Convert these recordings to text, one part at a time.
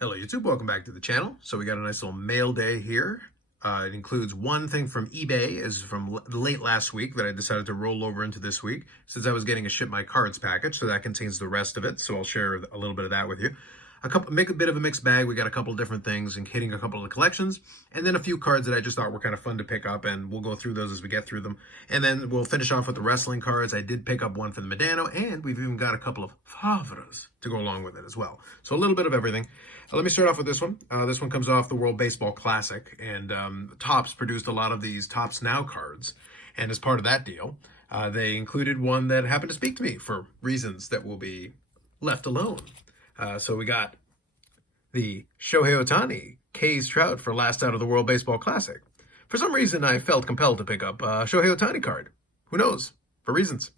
Hello YouTube, welcome back to the channel. So we got a nice little mail day here. It includes one thing from eBay, is from late last week that I decided to roll over into this week since I was getting a Ship My Cards package, so that contains the rest of it. So I'll share a little bit of that with you. Make a bit of a mixed bag. We got a couple of different things and hitting a couple of the collections, and then a few cards that I just thought were kind of fun to pick up, and we'll go through those as we get through them. And then we'll finish off with the wrestling cards. I did pick up one for the Modano, and we've even got a couple of Favres to go along with it as well. So a little bit of everything. Let me start off with this one. This one comes off the World Baseball Classic, and Topps produced a lot of these Topps Now cards, and as part of that deal, they included one that happened to speak to me for reasons that will be left alone. So we got the Shohei Ohtani K's Trout for last out of the World Baseball Classic. For some reason, I felt compelled to pick up a Shohei Ohtani card. Who knows? For reasons.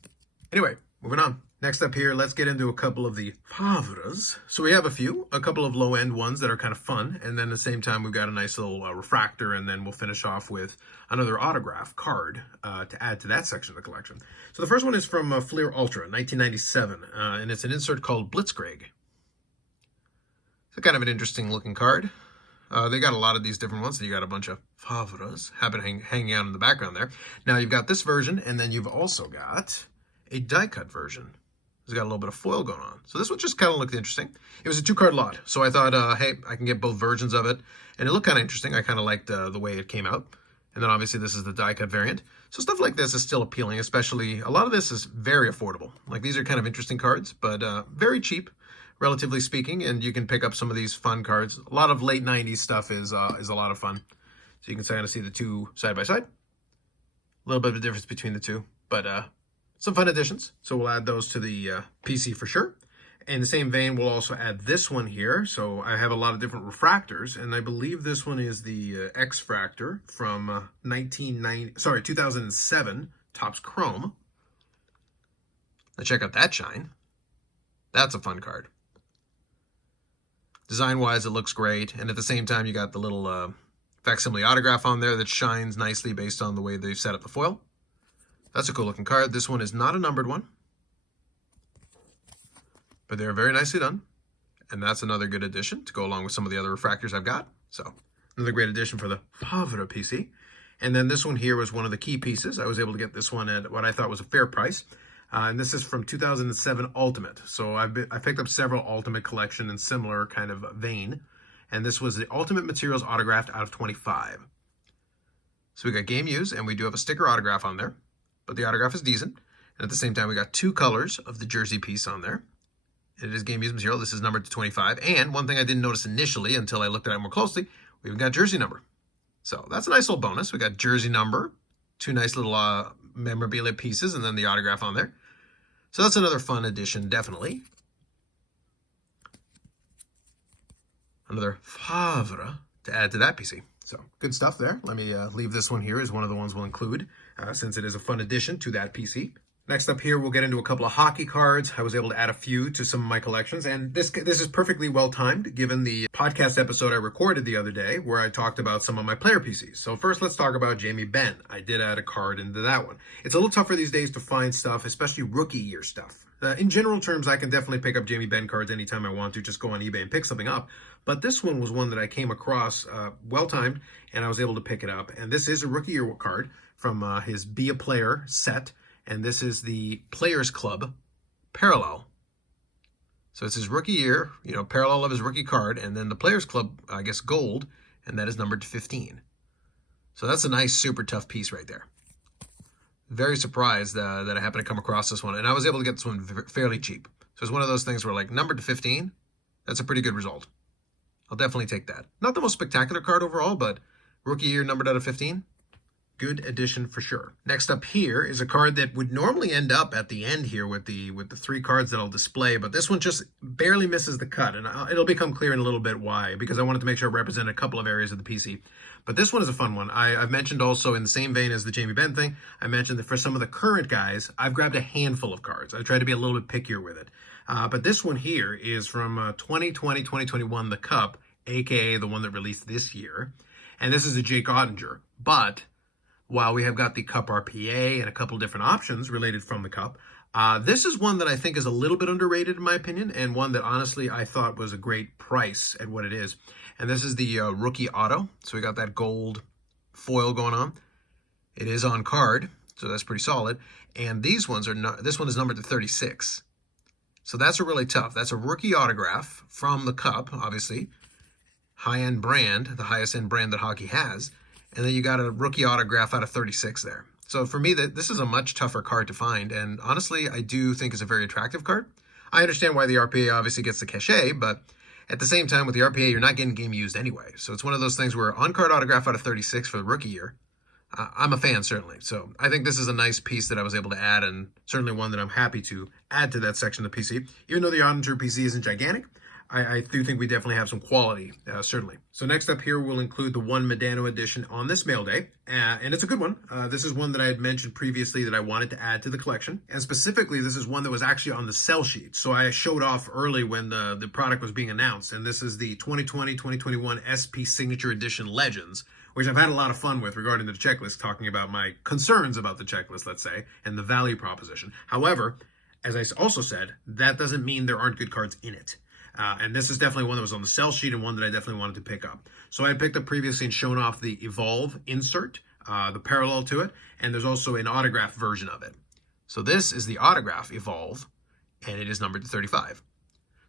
Anyway, moving on. Next up here, let's get into a couple of the Favres. So we have a couple of low-end ones that are kind of fun, and then at the same time, we've got a nice little refractor, and then we'll finish off with another autograph card to add to that section of the collection. So the first one is from Fleer Ultra, 1997, and it's an insert called Blitzkrieg. It's kind of an interesting looking card. They got a lot of these different ones. So you got a bunch of Favres hanging out in the background there. Now you've got this version, and then you've also got a die cut version. It's got a little bit of foil going on. So this one just kind of looked interesting. It was a 2-card lot. So I thought, hey, I can get both versions of it. And it looked kind of interesting. I kind of liked the way it came out. And then obviously this is the die cut variant. So stuff like this is still appealing, especially a lot of this is very affordable. Like these are kind of interesting cards, but very cheap, relatively speaking. And you can pick up some of these fun cards. A lot of late 90s stuff is a lot of fun. So you can kind of see the two side by side. A little bit of a difference between the two, but some fun additions. So we'll add those to the PC for sure. In the same vein, we'll also add this one here. So I have a lot of different refractors, and I believe this one is the X-Fractor from 2007 Topps Chrome. Now check out that shine. That's a fun card. Design-wise, it looks great, and at the same time, you got the little facsimile autograph on there that shines nicely based on the way they've set up the foil. That's a cool looking card. This one is not a numbered one, but they're very nicely done. And that's another good addition to go along with some of the other refractors I've got. So another great addition for the Favre PC. And then this one here was one of the key pieces. I was able to get this one at what I thought was a fair price. And this is from 2007 Ultimate. So I picked up several Ultimate collection in similar kind of vein. And this was the Ultimate Materials autographed out of 25. So we got game used, and we do have a sticker autograph on there. But the autograph is decent. And at the same time, we got 2 colors of the jersey piece on there. It is game used material. This is numbered to 25. And one thing I didn't notice initially until I looked at it more closely, we even got jersey number. So that's a nice little bonus. We got jersey number, 2 nice little memorabilia pieces, and then the autograph on there. So that's another fun addition, definitely. Another Favre to add to that PC. So good stuff there. Let me leave this one here as one of the ones we'll include since it is a fun addition to that PC. Next up here, we'll get into a couple of hockey cards. I was able to add a few to some of my collections, and this is perfectly well-timed given the podcast episode I recorded the other day where I talked about some of my player PCs. So first, let's talk about Jamie Benn. I did add a card into that one. It's a little tougher these days to find stuff, especially rookie year stuff. In general terms, I can definitely pick up Jamie Benn cards anytime I want to, just go on eBay and pick something up. But this one was one that I came across well-timed, and I was able to pick it up. And this is a rookie year card from his Be a Player set. And this is the Players Club Parallel. So it's his rookie year, parallel of his rookie card, and then the Players Club, I guess, gold, and that is numbered to 15. So that's a nice, super tough piece right there. Very surprised that I happened to come across this one, and I was able to get this one fairly cheap. So it's one of those things where, like, numbered to 15, that's a pretty good result. I'll definitely take that. Not the most spectacular card overall, but rookie year numbered out of 15. Good addition for sure. Next up here is a card that would normally end up at the end here with the 3 cards that I'll display, but this one just barely misses the cut, and it'll become clear in a little bit why, because I wanted to make sure I represent a couple of areas of the PC. But this one is a fun one. I've mentioned also in the same vein as the Jamie Benn thing, I mentioned that for some of the current guys, I've grabbed a handful of cards. I tried to be a little bit pickier with it. But this one here is from 2020-2021, the Cup, aka the one that released this year. And this is a Jake Ottinger, but while we have got the Cup RPA and a couple different options related from the Cup, This is one that I think is a little bit underrated in my opinion, and one that honestly I thought was a great price at what it is. And this is the rookie auto. So we got that gold foil going on. It is on card, so that's pretty solid. And these ones are not. This one is numbered to 36. So that's a really tough. That's a rookie autograph from the Cup, obviously. High-end brand, the highest-end brand that hockey has. And then you got a rookie autograph out of 36 there. So for me, this is a much tougher card to find, and honestly, I do think it's a very attractive card. I understand why the RPA obviously gets the cachet, but at the same time, with the RPA, you're not getting game used anyway. So it's one of those things where on-card autograph out of 36 for the rookie year, I'm a fan, certainly. So I think this is a nice piece that I was able to add, and certainly one that I'm happy to add to that section of the PC. Even though the Oettinger PC isn't gigantic, I do think we definitely have some quality, certainly. So next up here, we'll include the one Modano edition on this mail day, and it's a good one. This is one that I had mentioned previously that I wanted to add to the collection, and specifically, this is one that was actually on the sell sheet. So I showed off early when the product was being announced, and this is the 2020-2021 SP Signature Edition Legends, which I've had a lot of fun with regarding the checklist, talking about my concerns about the checklist, let's say, and the value proposition. However, as I also said, that doesn't mean there aren't good cards in it. And this is definitely one that was on the sell sheet and one that I definitely wanted to pick up. So I had picked up previously and shown off the Evolve insert, the parallel to it, and there's also an autograph version of it. So this is the autograph Evolve, and it is numbered to 35.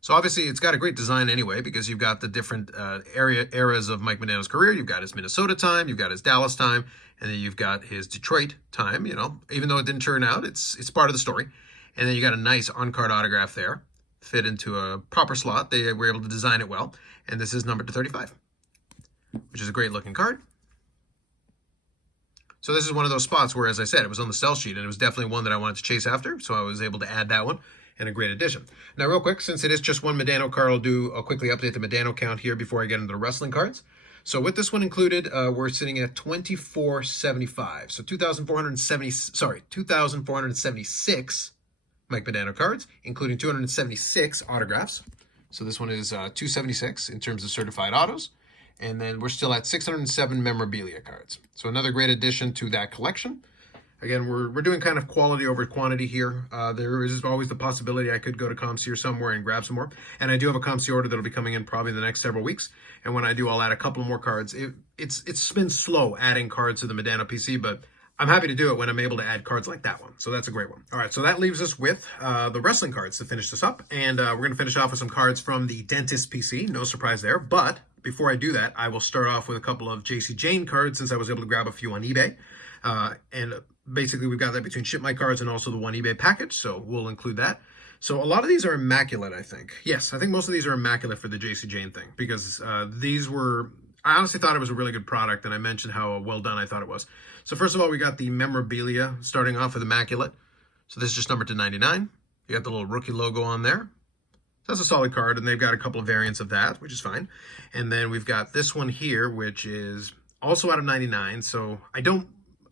So obviously it's got a great design anyway, because you've got the different eras of Mike Modano's career. You've got his Minnesota time, you've got his Dallas time, and then you've got his Detroit time. You know, even though it didn't turn out, it's part of the story. And then you got a nice on-card autograph there, fit into a proper slot. They were able to design it well, and this is numbered to 35, which is a great looking card. So this is one of those spots where, as I said, it was on the sell sheet, and it was definitely one that I wanted to chase after, so I was able to add that one, and a great addition. Now, real quick, since it is just one Modano card, I'll quickly update the Modano count here before I get into the wrestling cards. So with this one included, we're sitting at 2,475. So 2,476 Mike Modano cards, including 276 autographs. So this one is 276 in terms of certified autos. And then we're still at 607 memorabilia cards. So another great addition to that collection. Again, we're doing kind of quality over quantity here. There is always the possibility I could go to ComC or somewhere and grab some more. And I do have a ComC order that'll be coming in probably in the next several weeks. And when I do, I'll add a couple more cards. It's been slow adding cards to the Modano PC, but I'm happy to do it when I'm able to add cards like that one. So that's a great one. All right, so that leaves us with the wrestling cards to finish this up. And we're going to finish off with some cards from the Dentist PC. No surprise there. But before I do that, I will start off with a couple of JC Jane cards, since I was able to grab a few on eBay. And basically, we've got that between Ship My Cards and also the one eBay package. So we'll include that. So a lot of these are immaculate, I think. Yes, I think most of these are immaculate for the JC Jane thing, because these were... I honestly thought it was a really good product, and I mentioned how well done I thought it was. So first of all, we got the memorabilia starting off with immaculate. So this is just numbered to 99. You got the little rookie logo on there. That's a solid card, and they've got a couple of variants of that, which is fine. And then we've got this one here, which is also out of 99. So I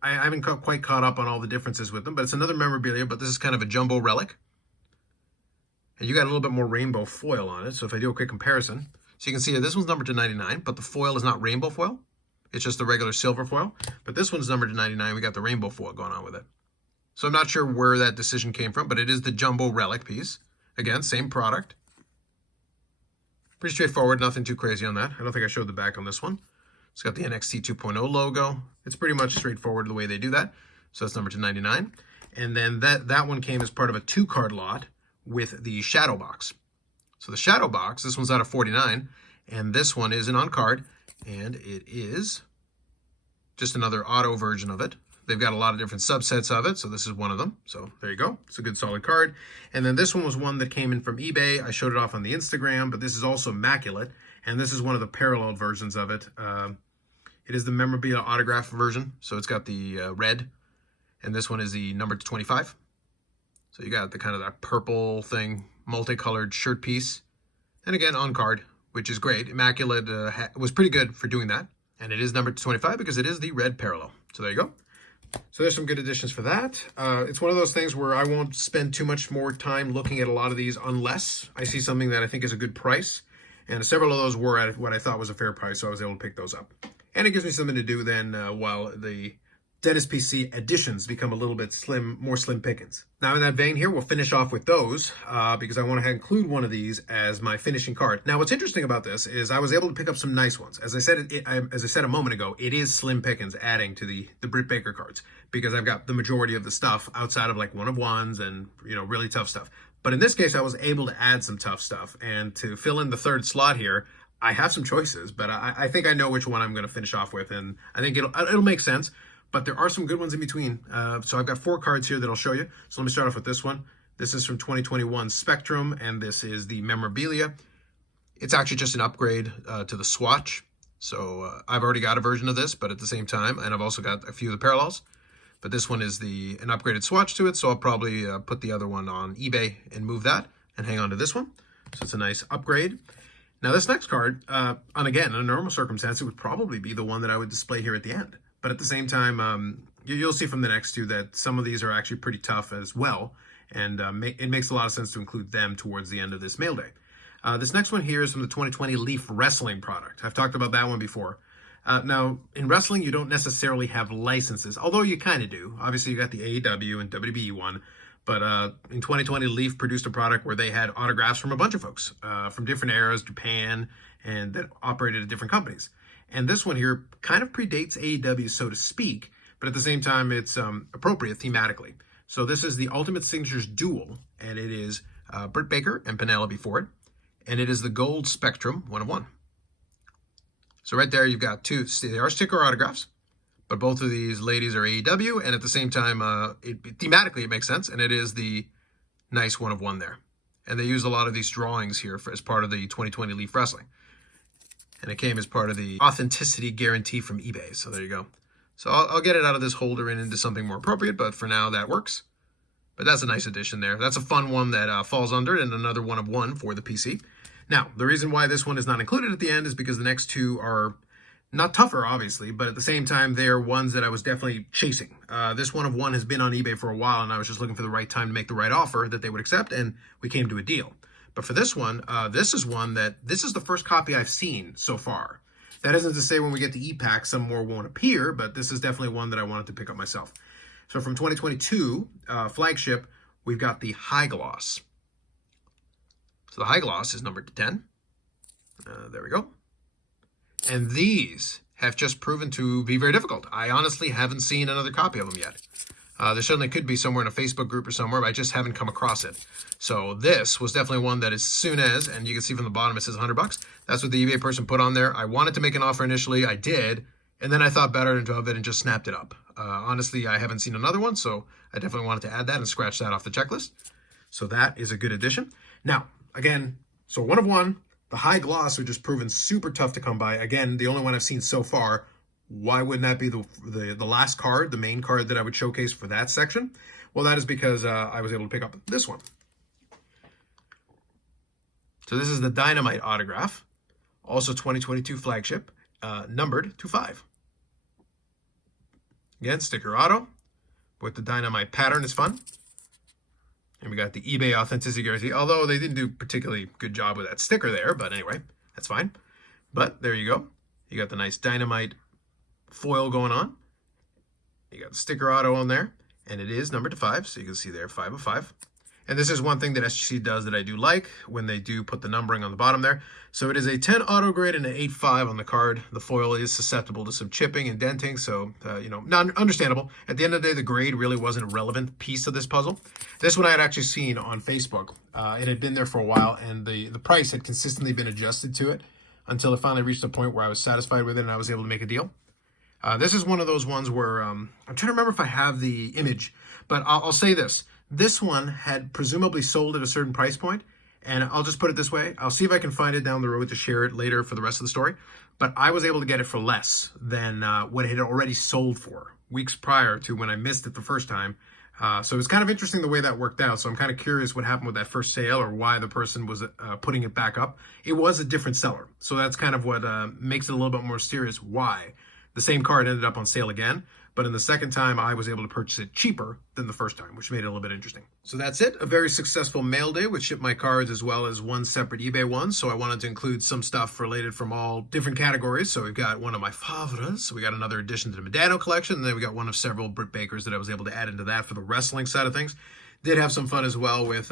haven't quite caught up on all the differences with them, but it's another memorabilia, but this is kind of a jumbo relic. And you got a little bit more rainbow foil on it. So if I do a quick comparison, so you can see here, this one's numbered to 99, but the foil is not rainbow foil. It's just the regular silver foil. But this one's numbered to 99. We got the rainbow foil going on with it. So I'm not sure where that decision came from, but it is the jumbo relic piece. Again, same product. Pretty straightforward, nothing too crazy on that. I don't think I showed the back on this one. It's got the NXT 2.0 logo. It's pretty much straightforward the way they do that. So that's numbered to 99. And then that one came as part of a 2-card lot with the Shadow Box. So the Shadow Box, this one's out of 49, and this one is an on-card, and it is just another auto version of it. They've got a lot of different subsets of it, so this is one of them. So there you go. It's a good solid card. And then this one was one that came in from eBay. I showed it off on the Instagram, but this is also immaculate, and this is one of the parallel versions of it. It is the memorabilia autograph version, so it's got the red, and this one is the numbered to 25. So you got the kind of that purple thing, multicolored shirt piece. And again, on card, which is great. Immaculate was pretty good for doing that. And it is numbered to 25 because it is the red parallel. So there you go. So there's some good additions for that. It's one of those things where I won't spend too much more time looking at a lot of these unless I see something that I think is a good price. And several of those were at what I thought was a fair price, so I was able to pick those up. And it gives me something to do then while the Dennis PC editions become a little bit more slim pickings. Now in that vein here, we'll finish off with those because I want to include one of these as my finishing card. Now what's interesting about this is I was able to pick up some nice ones. As I said a moment ago, it is slim pickings adding to the Britt Baker cards because I've got the majority of the stuff outside of like 1-of-1s and really tough stuff. But in this case, I was able to add some tough stuff, and to fill in the third slot here, I have some choices, but I think I know which one I'm going to finish off with, and I think it'll make sense. But there are some good ones in between. So I've got 4 cards here that I'll show you. So let me start off with this one. This is from 2021 Spectrum, and this is the memorabilia. It's actually just an upgrade to the swatch. So I've already got a version of this, but at the same time, and I've also got a few of the parallels. But this one is an upgraded swatch to it, so I'll probably put the other one on eBay and move that and hang on to this one. So it's a nice upgrade. Now this next card, and again, in a normal circumstance, it would probably be the one that I would display here at the end. But at the same time, you'll see from the next two that some of these are actually pretty tough as well. And it makes a lot of sense to include them towards the end of this mail day. This next one here is from the 2020 Leaf Wrestling product. I've talked about that one before. Now, in wrestling, you don't necessarily have licenses, although you kind of do. Obviously, you got the AEW and WWE one. But in 2020, Leaf produced a product where they had autographs from a bunch of folks from different eras, Japan, and that operated at different companies. And this one here kind of predates AEW, so to speak, but at the same time, it's appropriate thematically. So this is the Ultimate Signatures Duel, and it is Britt Baker and Penelope Ford, and it is the Gold Spectrum 1-of-1. So right there, you've got two. They are sticker autographs, but both of these ladies are AEW, and at the same time, thematically, it makes sense, and it is the nice 1-of-1 there. And they use a lot of these drawings here as part of the 2020 Leaf Wrestling. And it came as part of the authenticity guarantee from eBay. So there you go. So I'll get it out of this holder and into something more appropriate, but for now that works. But that's a nice addition there. That's a fun one that falls under it, and another 1-of-1 for the PC. Now, the reason why this one is not included at the end is because the next two are not tougher, obviously, but at the same time, they are ones that I was definitely chasing. This 1-of-1 has been on eBay for a while, and I was just looking for the right time to make the right offer that they would accept, and we came to a deal. But for this one, this is the first copy I've seen so far. That isn't to say when we get to e-pack, some more won't appear, but this is definitely one that I wanted to pick up myself. So from 2022, flagship, we've got the High Gloss. So the High Gloss is numbered to 10. There we go. And these have just proven to be very difficult. I honestly haven't seen another copy of them yet. There certainly could be somewhere in a Facebook group or somewhere, but I just haven't come across it. So this was definitely one that as soon as, and you can see from the bottom it says $100. That's what the eBay person put on there. I wanted to make an offer initially. I did. And then I thought better of it and just snapped it up. Honestly, I haven't seen another one, so I definitely wanted to add that and scratch that off the checklist. So that is a good addition. Now, again, so 1-of-1, the High Gloss, which has proven super tough to come by. Again, the only one I've seen so far. Why wouldn't that be the last card, the main card that I would showcase for that section? Well, that is because I was able to pick up this one. So this is the Dynamite autograph, also 2022 flagship, numbered to 5. Again, sticker auto with the Dynamite pattern is fun. And we got the eBay authenticity guarantee, although they didn't do a particularly good job with that sticker there, but anyway, that's fine. But there you go. You got the nice Dynamite foil going on. You got the sticker auto on there, and it is numbered to 5, so you can see there 5 of 5. And this is one thing that SGC does that I do like when they do put the numbering on the bottom there. So it is a 10 auto grade and an 8.5 on the card. The foil is susceptible to some chipping and denting, so not understandable. At the end of the day, the grade really wasn't a relevant piece of this puzzle. This one I had actually seen on Facebook. It had been there for a while, and the price had consistently been adjusted to it until it finally reached a point where I was satisfied with it and I was able to make a deal. This is one of those ones where I'm trying to remember if I have the image, but I'll say this. This one had presumably sold at a certain price point, and I'll just put it this way. I'll see if I can find it down the road to share it later for the rest of the story, but I was able to get it for less than what it had already sold for weeks prior to when I missed it the first time. So it was kind of interesting the way that worked out. So I'm kind of curious what happened with that first sale or why the person was putting it back up. It was a different seller. So that's kind of what makes it a little bit more serious why the same card ended up on sale again. But in the second time, I was able to purchase it cheaper than the first time, which made it a little bit interesting. So that's it. A very successful mail day with Ship My Cards as well as one separate eBay one. So I wanted to include some stuff related from all different categories. So we've got one of my Favres. So we got another addition to the Modano collection. And then we got one of several Britt Bakers that I was able to add into that for the wrestling side of things. Did have some fun as well with,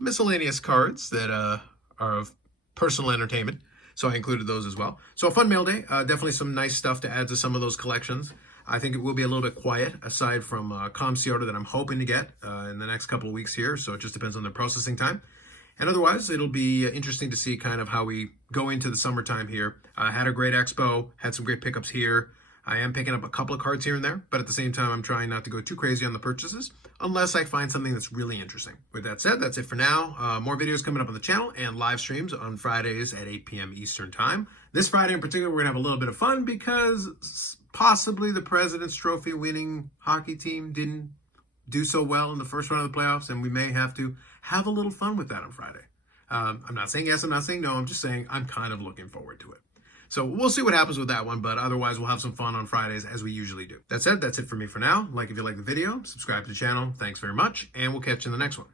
miscellaneous cards that are of personal entertainment. So I included those as well. So a fun mail day. Definitely some nice stuff to add to some of those collections. I think it will be a little bit quiet aside from ComC order that I'm hoping to get in the next couple of weeks here. So it just depends on the processing time. And otherwise, it'll be interesting to see kind of how we go into the summertime here. Had a great expo, had some great pickups here. I am picking up a couple of cards here and there, but at the same time, I'm trying not to go too crazy on the purchases unless I find something that's really interesting. With that said, that's it for now. More videos coming up on the channel and live streams on Fridays at 8 p.m. Eastern time. This Friday in particular, we're going to have a little bit of fun because possibly the President's Trophy winning hockey team didn't do so well in the first round of the playoffs, and we may have to have a little fun with that on Friday. I'm not saying yes, I'm not saying no, I'm just saying I'm kind of looking forward to it. So we'll see what happens with that one, but otherwise we'll have some fun on Fridays as we usually do. That said, that's it for me for now. Like if you like the video, subscribe to the channel. Thanks very much, and we'll catch you in the next one.